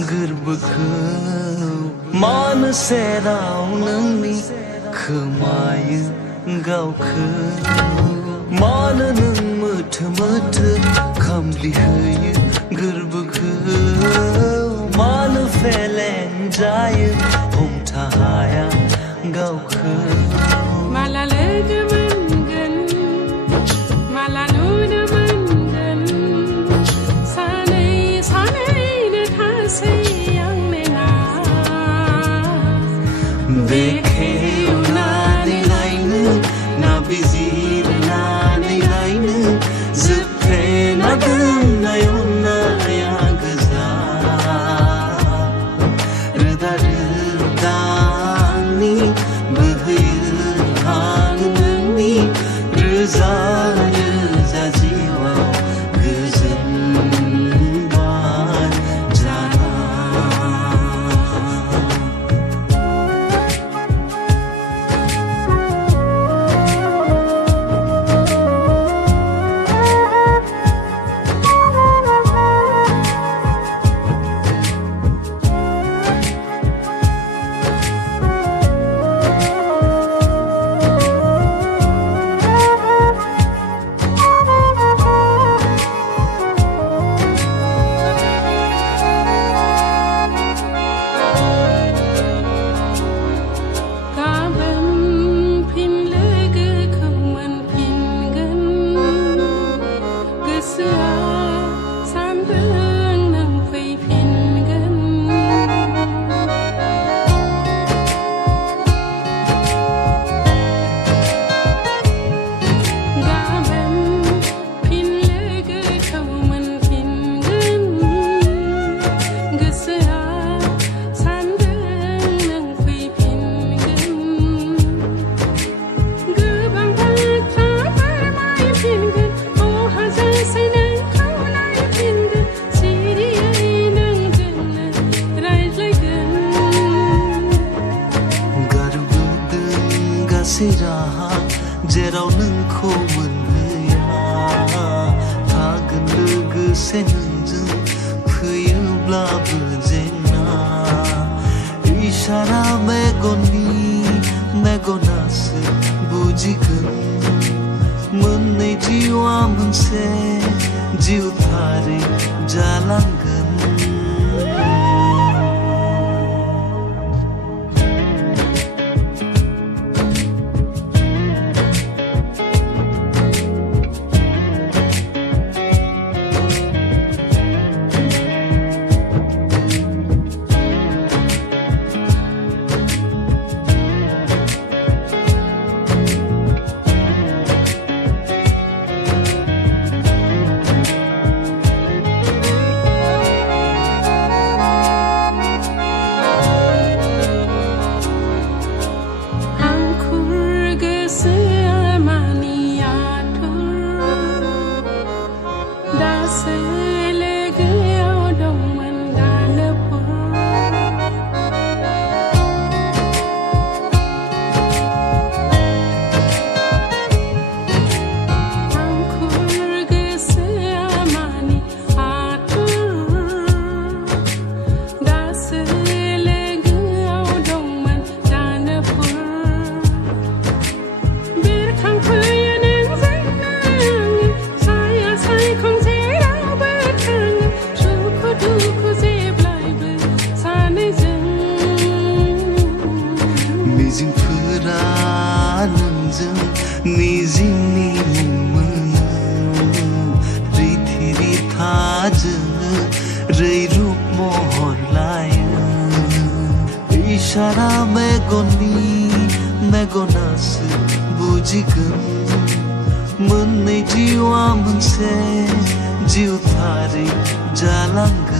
गोरबोखौ मानसेराव नोंनि खोमायो गावखौ मानो नों मोथो मोथो खामग्लिहोयो गोरबोखौ मानो फेलें जायो हमथा हाया गावखौ माला लोगो मोनगोन माला नुनो मोनगोन सानै सानैनो थासै आं नेना बेखेवनानै नायनो ना बिजिरनानै नायनो जोबफ्लेना दोननाय अननाया गोजा रोदा रोदानि बोहैयो हां नोंनि रोजा रोजा जिउआव गोजोन बार जाना राहा जेराव नोंखौ मोनहैया थागोन लोगोसे नोंजों फैयोब्लाबो जेंना इसारा मेगनासो बुजिगोन मोननै जिउआ मोनसे जिउथारै जालांगोन मिजिंफोरा नोंजों मिजिंनि मुं मोनो रिथि रिथाजों रैरुप महर लायो इसारा मेगनासो बुजिगोन मोननै जिउआ मोनसे जिउथारै जालांगोन